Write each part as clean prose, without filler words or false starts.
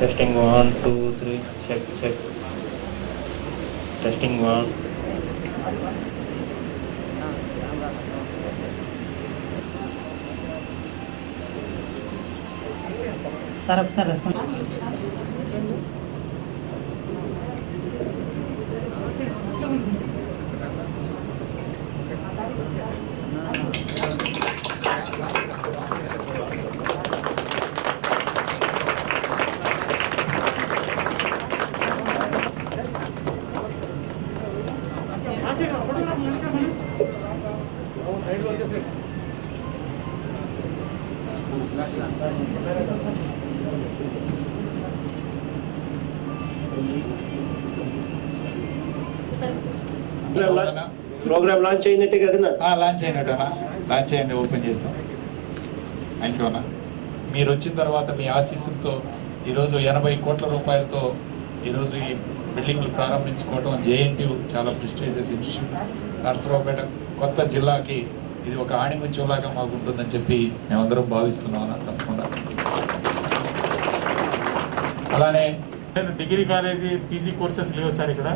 Testing 1 2 3 check. Testing 1. Sir, respond. Program launch అయినట్టే కదా? Launch అయినట్టేనా? లాంచ్ అయింది, ఓపెన్ చేసాం. థ్యాంక్ యూ అన్న. మీరు వచ్చిన తర్వాత మీ ఆశీస్సులతో ఈరోజు 80 కోట్ల రూపాయలతో ఈరోజు ఈ బిల్డింగ్లు ప్రారంభించుకోవడం, జేఎన్టీయు చాలా ప్రెస్టీజియస్ ఇన్స్టిట్యూట్, నర్సరావుపేట కొత్త జిల్లాకి ఇది ఒక ఆణిముత్యంలాగా మాకు ఉంటుందని చెప్పి మేమందరం భావిస్తున్నాం అన్న. తప్పకుండా అలానే డిగ్రీ కాలేజీ పీజీ కోర్సెస్ లేవు సార్ ఇక్కడ,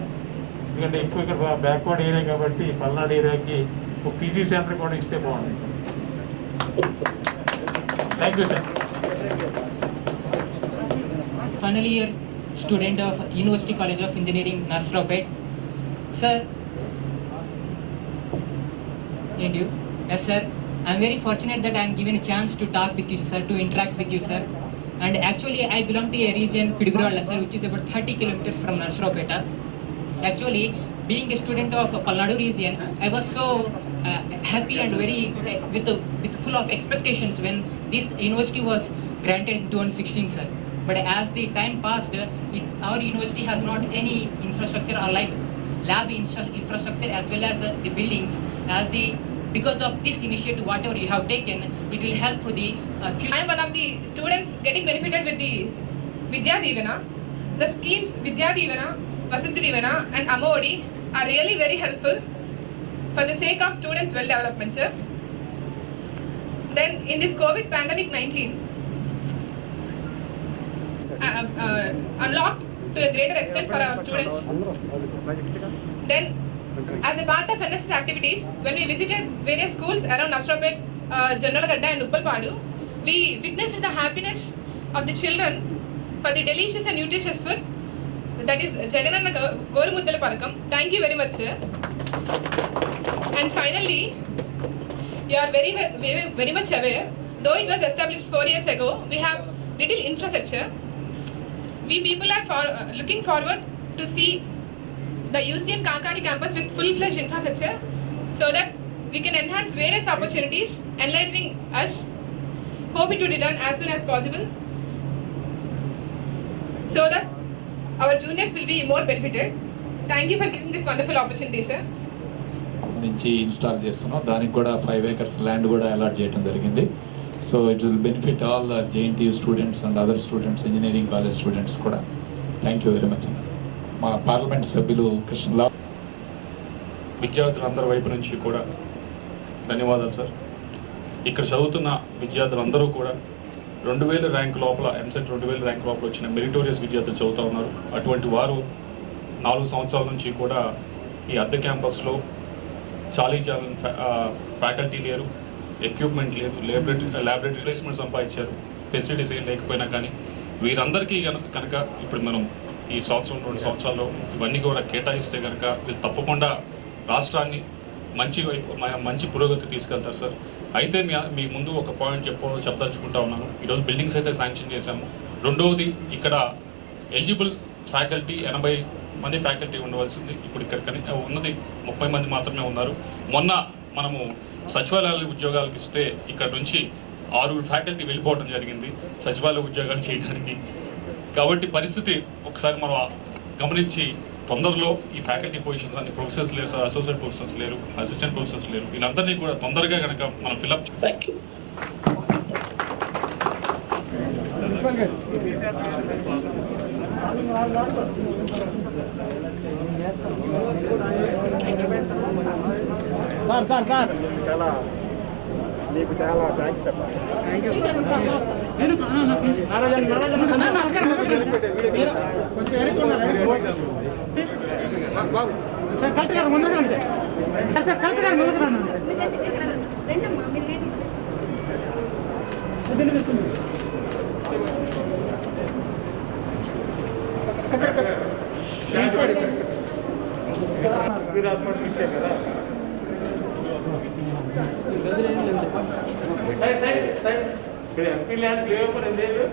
ఎందుకంటే ఎక్కువ ఇక్కడ బ్యాక్వర్డ్ ఏరియా కాబట్టి పల్నాడు ఏరియాకి ఒక పీజీ సెంటర్ కూడా ఇస్తే బాగుంది. Thank you sir. Final year student of University College of Engineering, Narsaraopet. Sir, and you? Yes sir, I am very fortunate that I am given a chance to talk with you sir, to interact with you sir. And actually I belong to a region Pidiguralla sir, which is about 30 kilometers from Narsaraopeta. Actually, being a student of Palnadu region, I was so happy and very with full of expectations when this university was granted in 2016 sir. But as the time passed, our university has not any infrastructure or like lab infrastructure as well as the buildings. Because of this initiative, whatever you have taken, it will help for the future. I am one of the students getting benefited with the Vidya Divana. The schemes Vidya Divana, Vasudha Divana and Amodi are really very helpful for the sake of students' well development, sir. Then in this COVID pandemic 19, unlocked to a greater extent for our students. Then as a part of NSS activities, when we visited various schools around Narsaraopet, Jannaladadda and Uppalpadu, we witnessed the happiness of the children for the delicious and nutritious food, that is Jagananna Goru Muddala Padakam. Thank you very much sir. And finally, you are very much aware, though it was established 4 years ago, we have little infrastructure. We people are looking forward to see the UCM Kankani campus with full-fledged infrastructure so that we can enhance various opportunities, enlightening us. Hope it will be done as soon as possible so that our juniors will be more benefited. Thank you for giving this wonderful opportunity, sir. నుంచి install చేస్తున్నాం, దానికి కూడా 5 acres land కూడా allot చేయడం జరిగింది. So it will benefit all the JNTU students and other students, engineering college students కూడా. Thank you very much అన్న. మా పార్లమెంట్ సభ్యులు కృష్ణలా విద్యార్థులందరి వైపు నుంచి కూడా ధన్యవాదాలు సార్. ఇక్కడ చదువుతున్న విద్యార్థులందరూ కూడా 2000 ర్యాంక్ లోపల ఎంసెట్ 2000 ర్యాంక్ లోపల వచ్చిన మెరిటోరియస్ విద్యార్థులు చదువుతూ ఉన్నారు. అటువంటి వారు 4 సంవత్సరాల నుంచి కూడా ఈ అద్దె క్యాంపస్లో చాలీ ఫ్యాకల్టీ లేరు, ఎక్విప్మెంట్ లేదు, ల్యాబొరేటరీ ప్లేస్మెంట్ సంపాదించారు, ఫెసిలిటీస్ ఏం లేకపోయినా కానీ వీరందరికీ కనుక ఇప్పుడు మనం ఈ సంవత్సరం 2 సంవత్సరాల్లో ఇవన్నీ కూడా కేటాయిస్తే కనుక వీళ్ళు తప్పకుండా రాష్ట్రాన్ని మంచి పురోగతి తీసుకెళ్తారు సార్. అయితే మీ ముందు ఒక పాయింట్ చెప్పదలుచుకుంటా ఉన్నాను. ఈరోజు బిల్డింగ్స్ అయితే శాంక్షన్ చేశాము. రెండవది ఇక్కడ ఎలిజిబుల్ ఫ్యాకల్టీ 80 మంది ఫ్యాకల్టీ ఉండవలసింది. ఇప్పుడు ఇక్కడ ఉన్నది 30 మంది మాత్రమే ఉన్నారు. మొన్న మనము సచివాలయాల ఉద్యోగాలకు ఇస్తే ఇక్కడ నుంచి 6 ఫ్యాకల్టీ వెళ్ళిపోవడం జరిగింది సచివాలయ ఉద్యోగాలు చేయడానికి. కాబట్టి పరిస్థితి ఒకసారి మనం గమనించి తొందరలో ఈ ఫ్యాకల్టీ పొజిషన్స్ అన్ని ప్రొఫెసర్స్ లేరు సార్, అసోసియేట్ ప్రొఫెసర్స్ లేరు, అసిస్టెంట్ ప్రొఫెసర్స్ లేరు, వీళ్ళందరినీ కూడా తొందరగా కనుక మనం ఫిల్అప్. సార్ మీకు చాలా థ్యాంక్స్ సార్ కలెక్టర్ గారు ముందుకు రండి సార్ కలెక్టర్ గారు ముందుకు రండి. ఎంపీ ల్యాండ్ లేవు మరి ఎందుకు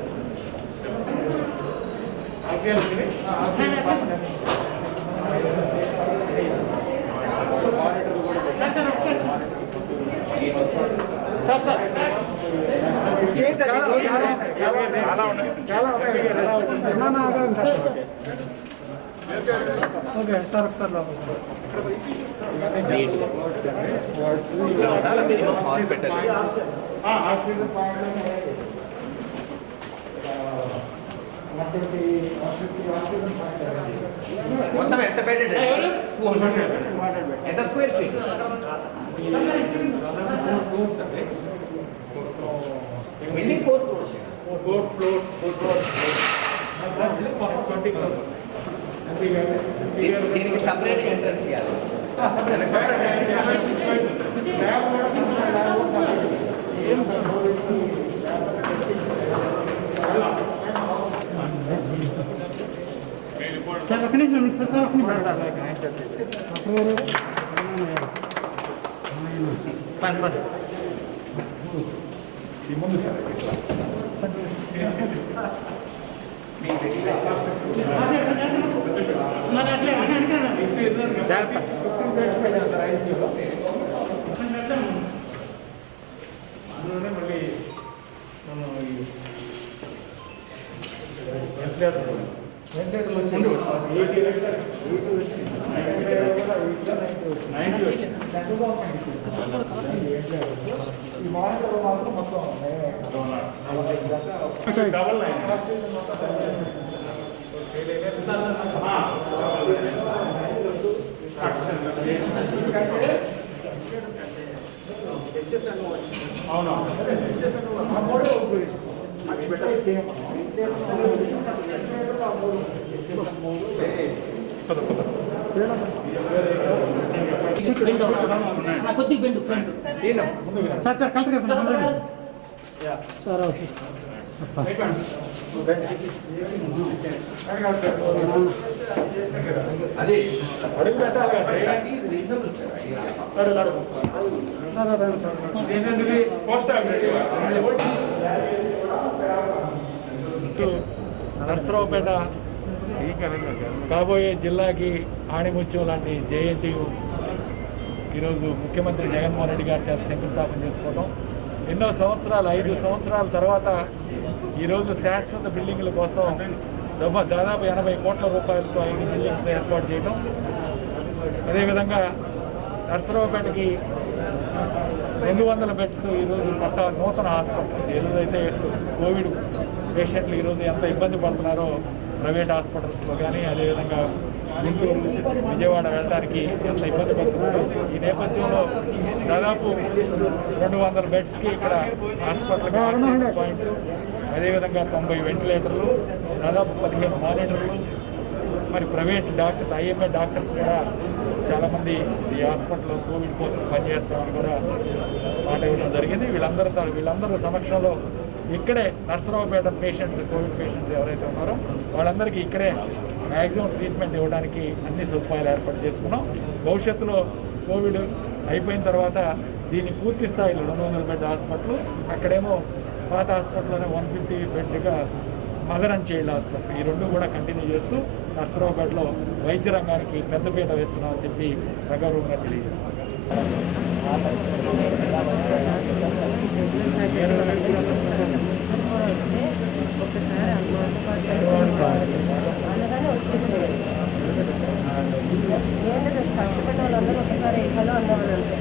ఓకే సార్ ఒకసారి మొత్తం ఎంత పెట్టండి ఎంత square feet building 4 floors 4 floors 20 crores. దీనికి సపరేట్ ఎంట్రన్స్ ఇవ్వాలి సార్ ఒక నిమిషం సార్ ఒక నిమిషం అందులోనే మళ్ళీ మనం వెంటిలేటర్లు వచ్చి 90 ఈ మానిటర్ మాత్రం మొత్తం డబల్ 9 అవునా సార్ సార్ కలెక్టర్ గారు సార్ ఓకే అది అడుగు పెట్టాలి ఏంటంటే పోస్ట్ నర్సరావుపేట కాబోయే జిల్లాకి ఆణిముత్యం లాంటి జేఎన్టీయు ఈరోజు ముఖ్యమంత్రి జగన్మోహన్ రెడ్డి గారి చేత శంకుస్థాపన చేసుకోవడం ఎన్నో సంవత్సరాలు 5 సంవత్సరాల తర్వాత ఈరోజు శాశ్వత బిల్డింగుల కోసం దాదాపు 80 కోట్ల రూపాయలతో 5 బిల్డింగ్స్ ఏర్పాటు చేయడం. అదేవిధంగా నర్సరావుపేటకి 200 బెడ్స్ ఈరోజు నూతన హాస్పిటల్ ఏదైతే కోవిడ్ పేషెంట్లు ఈరోజు ఎంత ఇబ్బంది పడుతున్నారో ప్రైవేట్ హాస్పిటల్స్లో కానీ అదేవిధంగా గుంటూరు విజయవాడ వెళ్ళడానికి ఎంత ఇబ్బంది పడుతున్నారు. ఈ నేపథ్యంలో దాదాపు 200 బెడ్స్కి ఇక్కడ హాస్పిటల్కి ఆక్సిజన్ పాయింట్లు, అదేవిధంగా 90 వెంటిలేటర్లు, దాదాపు 15 మానిటర్లు, మరి ప్రైవేట్ డాక్టర్స్ ఐఎంఏ డాక్టర్స్ కూడా చాలామంది ఈ హాస్పిటల్లో కోవిడ్ కోసం పనిచేస్తామని కూడా మాట ఇవ్వడం జరిగింది. వీళ్ళందరూ సమక్షంలో ఇక్కడే నర్సరావుపేట పేషెంట్స్, కోవిడ్ పేషెంట్స్ ఎవరైతే ఉన్నారో వాళ్ళందరికీ ఇక్కడే మ్యాక్సిమం ట్రీట్మెంట్ ఇవ్వడానికి అన్ని సదుపాయాలు ఏర్పాటు చేసుకున్నాం. భవిష్యత్తులో కోవిడ్ అయిపోయిన తర్వాత దీన్ని పూర్తి స్థాయిలో 200 బెడ్ హాస్పిటల్, అక్కడేమో పాత హాస్పిటల్లోనే 150 బెడ్గా మదర్ అండ్ చైల్డ్ హాస్పిటల్, ఈ రెండు కూడా కంటిన్యూ చేస్తూ నర్సరావుపేటలో వైద్య రంగానికి పెద్దపీట వేస్తున్నామని చెప్పి సగౌరవంగా తెలియజేస్తున్నాం. కష్టపడిన వాళ్ళందరూ ఒకసారి హలో అన్నామని అంతే.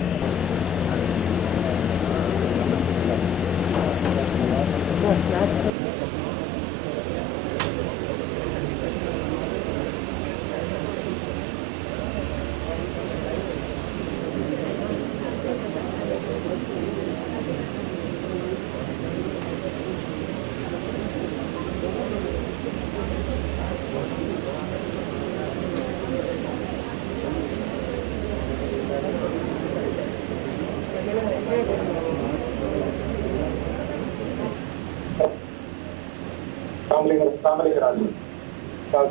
రాజు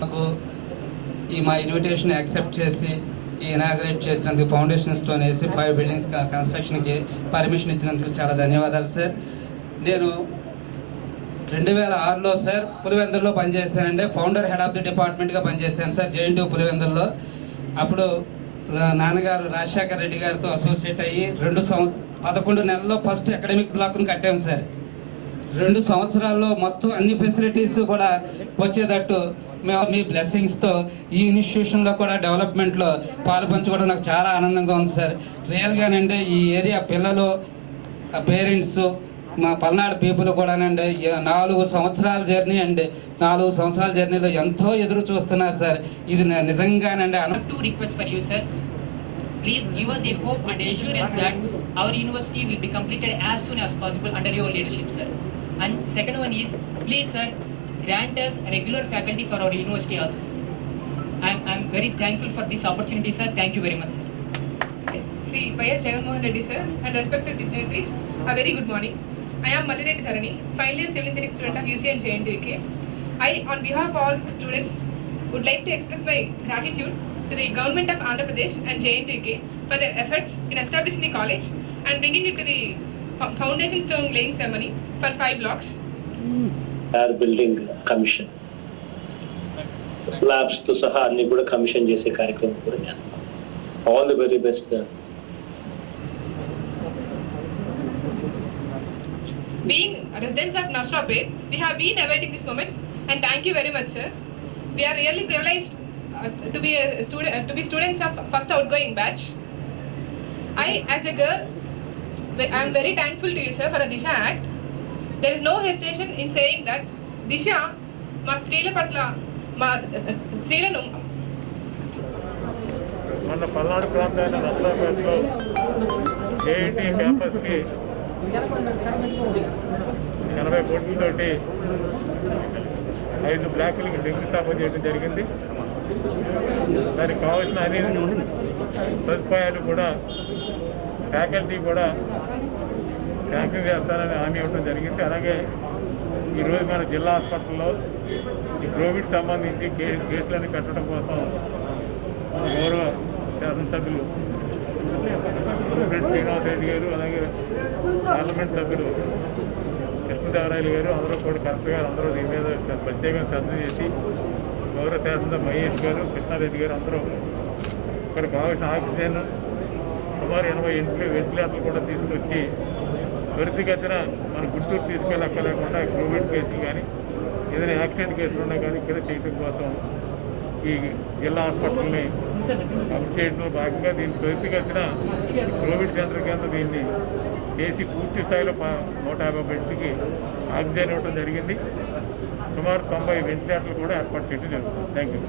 మాకు ఈ మా ఇన్విటేషన్ యాక్సెప్ట్ చేసి ఈ ఇనాగ్రేట్ చేసినందుకు ఫౌండేషన్ స్టోన్ వేసి 5 బిల్డింగ్స్ కన్స్ట్రక్షన్కి పర్మిషన్ ఇచ్చినందుకు చాలా ధన్యవాదాలు సార్. నేను 2006లో సార్ పులివెందుల్లో పనిచేశానండి. ఫౌండర్ హెడ్ ఆఫ్ ది డిపార్ట్మెంట్గా పనిచేశాను సార్ JNTU పులివెందుల్లో. అప్పుడు నాన్నగారు రాజశేఖర రెడ్డి గారితో అసోసియేట్ అయ్యి 11 నెలల్లో ఫస్ట్ అకాడమిక్ బ్లాక్ను కట్టాము సార్. 2 సంవత్సరాల్లో మొత్తం అన్ని ఫెసిలిటీస్ కూడా వచ్చేటట్టు మేము మీ బ్లెస్సింగ్స్తో ఈ ఇన్స్టిట్యూషన్లో కూడా డెవలప్మెంట్లో పాలు పంచుకోవడం నాకు చాలా ఆనందంగా ఉంది సార్. రియల్గానండి ఈ ఏరియా పిల్లలు, పేరెంట్స్, మా పల్నాడు పీపుల్ కూడానండి 4 సంవత్సరాల జర్నీ అండి. 4 సంవత్సరాల జర్నీలో ఎంతో ఎదురు చూస్తున్నారు సార్. ఇది నిజంగానండి. Two requests for you, sir. Please give us a hope and assurance that our university will be completed as soon as possible under your leadership, sir. And second one is, please, sir, grant us regular faculty for our university also, sir. I'm very thankful for this opportunity, sir. Thank you very much, sir. Yes, Sri Y.S. Jaganmohan Reddy, sir, and respected dignitaries, a very good morning. I am Madhireddy Dharani, final year civil engineering student of UCN JNTUK. I, on behalf of all students, would like to express my gratitude to the government of Andhra Pradesh and JNTUK for their efforts in establishing the college and bringing it to the foundation stone laying ceremony for 5 blocks. Air building commission ల్యాబ్స్తో సహా అన్ని కూడా commission చేసే కార్యక్రమం కూడా all the very best. Being residents of Nashropet, we have been awaiting this moment, and thank you very much, sir. We are really privileged to be a student, to be students of first outgoing batch. I, as a girl, I am very thankful to you, sir, for the Disha Act. There is no hesitation in saying that Disha, ma Strila Patla, ma Strila మన పల్నాడు ప్రాంతాన్ని నర్సరావుపేటలో JNTU క్యాంపస్కి 80 కోట్లతోటి 5 బ్లాకులకి శంకుస్థాపన చేయడం జరిగింది. దానికి కావాల్సిన అన్ని సదుపాయాలు కూడా ఫ్యాకల్టీ కూడా శాంక్షన్ చేస్తానని హామీ ఇవ్వడం జరిగింది. అలాగే ఈరోజు మన జిల్లా హాస్పిటల్లో ఈ కోవిడ్ సంబంధించి కేసులను కట్టడం కోసం గౌరవ శాసనసభ్యులు శ్రీనివాస్ రెడ్డి గారు, అలాగే పార్లమెంట్ సభ్యులు కృష్ణదేవరాయలు గారు, అందరూ కూడా కలెక్టర్ గారు అందరూ దీని మీద ప్రత్యేకంగా శ్రద్ధ చేసి గౌరవ శాసనసభ మహేష్ గారు, కృష్ణారెడ్డి గారు అందరూ ఇక్కడ కావాల్సిన ఆక్సిజన్ సుమారు 80 వెంటిలేటర్లు కూడా తీసుకొచ్చి త్వరితగతిన మన గుంటూరు తీసుకెళ్ళక్కలేకుండా కోవిడ్ కేసులు కానీ ఏదైనా యాక్సిడెంట్ కేసులు ఉన్నా కానీ ఇక్కడ చేయడం కోసం ఈ జిల్లా హాస్పిటల్ని చేయడంలో భాగంగా దీన్ని త్వరితగతిన కోవిడ్ సెంటర్ కింద దీన్ని చేసి పూర్తి స్థాయిలో 150 బెడ్లకి ఆక్సిజన్ ఇవ్వడం జరిగింది. సుమారు 90 వెంటిలేటర్లు కూడా ఏర్పాటు చేయడం జరుగుతుంది. Thank you.